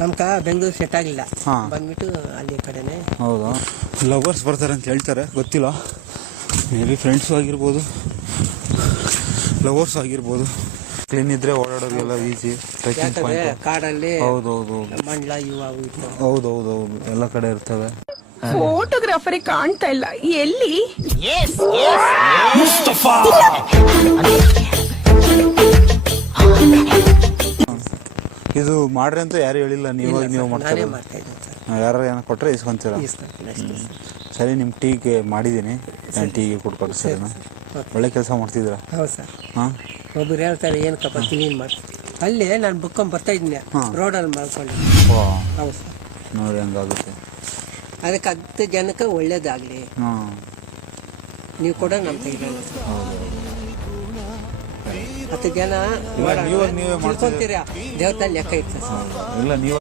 ನಮ್ಗೆ ಬೆಂಗಳೂರು ಸೆಟ್ ಆಗಲಿಲ್ಲ, ಹಾಂ ಬಂದ್ಬಿಟ್ಟು ಅಲ್ಲಿ ಕಡೆನೆ. ಹೌದಾ, ಲವರ್ಸ್ ಬರ್ತಾರೆ ಅಂತ ಹೇಳ್ತಾರೆ, ಗೊತ್ತಿಲ್ಲ. ಮೇ ಬಿ ಫ್ರೆಂಡ್ಸು ಆಗಿರ್ಬೋದು, ಲವರ್ಸ್ ಆಗಿರ್ಬೋದು. ಕ್ಲೀನ್ ಇದ್ರೆ ಓಡಾಡೋರಿಗೆಲ್ಲ ಈಸಿ. ಟ್ರೆಕ್ಕಿಂಗ್ ಪಾಯಿಂಟ್ ಕಾಡಲ್ಲಿ ಹೌದೌದು ಮಂಡ್ಲ ಇವು ಅವು ಇತ್ತು. ಹೌದೌದು ಎಲ್ಲ ಕಡೆ ಇರ್ತವೆ. ಫೋಟೋಗ್ರಾಫರೇ ಕಾಣ್ತಾ ಇಲ್ಲ, ಎಲ್ಲಿ? ಇದು ಮಾಡ್ರಿ ಅಂತ ಯಾರು ಹೇಳಿಲ್ಲ, ನೀವು ನಾನೇ ಮಾಡ್ತಾರೆ. ಮಾಡ್ತಾ ಇದ್ದೀನಿ ಸರ್. ಯಾರು ಏನೋ ಕೊಟ್ಟರೆ ಇಸ್ಕೊಂತೀರ. ಇಸ್ಕೊಂತೀನಿ ಅಷ್ಟೇ ಸರ್. ಸರಿ, ನಿಮ್ಮ ಟೀಗೆ ಮಾಡಿದ್ದೀನಿ, ನಾನು ಟೀಗೆ ಕೊಟ್ಕೊಟ್ಟು. ಸರಿನಾ? ಒಳ್ಳೆ ಕೆಲಸ ಮಾಡ್ತಿದ್ದೀರಾ. ಹೌದು ಸರ್. ಹಾಂ, ಒಬ್ಬರು ಹೇಳ್ತಾರೆ ಏನು ಕಪ್ಪ ಕ್ಲೀನ್ ಮಾಡ್ತೀನಿ, ಅಲ್ಲೇ ನಾನು ಬುಕ್ಕೊಂಡ್ ಬರ್ತಾ ಇದ್ದೀನಿ ರೋಡಲ್ಲಿ ಮಾಡ್ಕೊಂಡು. ವಾ, ಹೌದು ಸರ್. ನೋಡಿ ಹಂಗಾಗುತ್ತೆ. ಅದಕ್ಕೆ 10 ಜನಕ್ಕೆ ಒಳ್ಳೇದಾಗಲಿ, ಹಾಂ, ನೀವು ಕೂಡ ನಮ್ಮ ತೆಗಿಲ್ಲ. ಹೌದು. 10 ಜನ ನೀವೇ ತಿಳ್ಕೊಂತೀರಾ, ದೇವರಲ್ಲಿ ಲೆಕ್ಕ ಇರ್ತದೆ ಸರ್. ಇಲ್ಲ ನೀವು